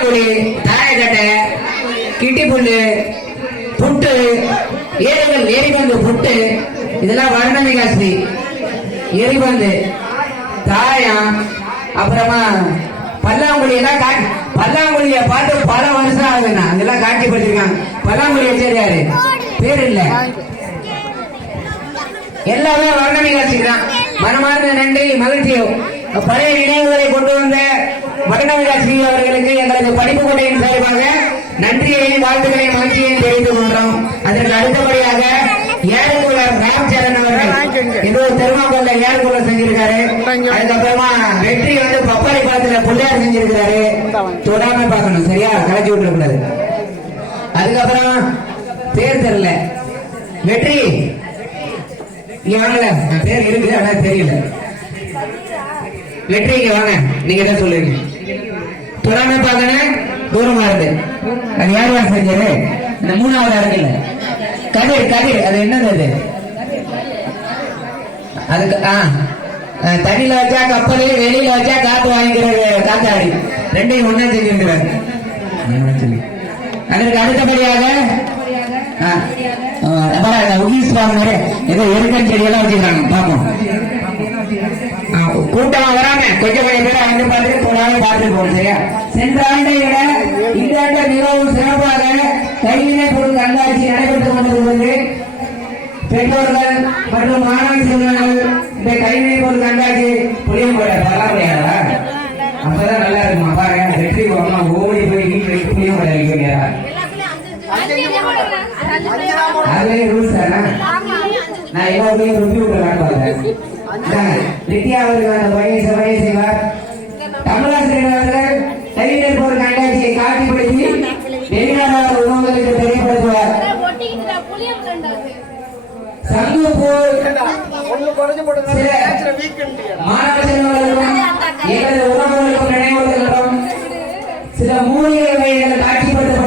பல்லாங்குழி, தாயக்கட்டை, கிட்டி புல்லு, புட்டு, எரிபந்து புட்டு, இதெல்லாம் வர்ணமி காசி, எரிபந்து, தாயம், அப்புறமா பல்லாங்குழி எல்லாம் பல்லாங்குழிய பார்த்து பல வருஷம் ஆகுதுண்ணா. அதெல்லாம் காட்சிப்படுத்திருக்காங்க. பல்லாங்குழி வச்சிருக்காரு, பேர் இல்ல, எல்லாமே வர்ணமி காட்சி தான். மனமார்ந்த நன்றி, மகிழ்ச்சியும். பழைய நினைவுகளை கொண்டு வந்த வர்ணமிகா ஸ்ரீ அவர்களுக்கு எங்களது படிப்பு கொண்டையின் சார்பாக நன்றியையும் வாழ்த்துக்களையும் மகிழ்ச்சியையும் தெரிவித்துக் கொள்கிறோம். அதற்கு அடுத்தபடியாக ஏழுக்குளர் ராம்சரண் அவர்கள் ஏதோ திருமாக்கோல ஏழுக்குளர் செஞ்சிருக்காரு. அதுக்கப்புறமா வெற்றி பப்பாளி பழத்துல புள்ளையார் செஞ்சிருக்கிறாரு. தொடாம பார்க்கணும், சரியா? கலைச்சி விட்டுறக்கூடாது. அதுக்கப்புறம் பேர் தெரியல, வெற்றி வாங்கல, பேர் இருக்கு ஆனா தெரியல. வெற்றிக்கு வாங்க, நீங்க தான் சொல்லுவீங்க. தொடாம பார்க்கணும், தூரமா இருக்கு. அது யார் யார் செஞ்சது? இந்த மூணாவது இருக்குல்ல, கதிர் கதிர், அது என்னது? அதுக்கு தண்ணியில வச்சா கப்பல், வெளியில வச்சா காத்து வாங்கிக்கிறது காத்தாடி, ரெண்டையும் ஒன்னா செஞ்சிருக்கிறார். அதற்கு அடுத்தபடியாக ஏதோ எருக்கன் செடியெல்லாம் வச்சுக்கிறாங்க, பார்ப்போம். கூட்டமா வராம கொஞ்சம் கொஞ்சம் பேர் வந்து பார்த்துட்டு போனாலும் பார்த்துட்டு போகணும், சரியா? சென்ற ஆண்டை விட இந்த ஆண்டு மிகவும் சிறப்பாக கைவினை பொருள் கண்காட்சி நடைபெற்றுக் கொண்டிருக்கிறது. பெற்றோர்கள் மற்றும் மாணவ செல்வங்கள் இந்த கைவினை பொருள் கண்காட்சி புளியம்பட பல்லாமையாரா? அப்பதான் நல்லா இருக்குமா பாருங்க. வெற்றி அம்மா ஓடி போய் வீட்டுல புளியம்பட வைக்கிறா, அதுலயே ரூல்ஸ் தானே. நான் எல்லாத்தையும் ருப்பி விட்டுறேன் பாருங்க. நித்யா அவர்கள் அந்த பணியை சபையை செய்வார். தமிழாசிரியர் அவர்கள் கைவினை பொருள் கண்காட்சியை காட்சிப்படுத்தி வெளிநாடு உணவுகளுக்கு தெரியப்படுத்துவார். சங்கூப்பூர் மாணவ செல்வங்களுக்கும் எங்களது உறவுகளுக்கும் நினைவுகளுக்கும் சில மூலிகை வகைகளை காட்சிப்படுத்த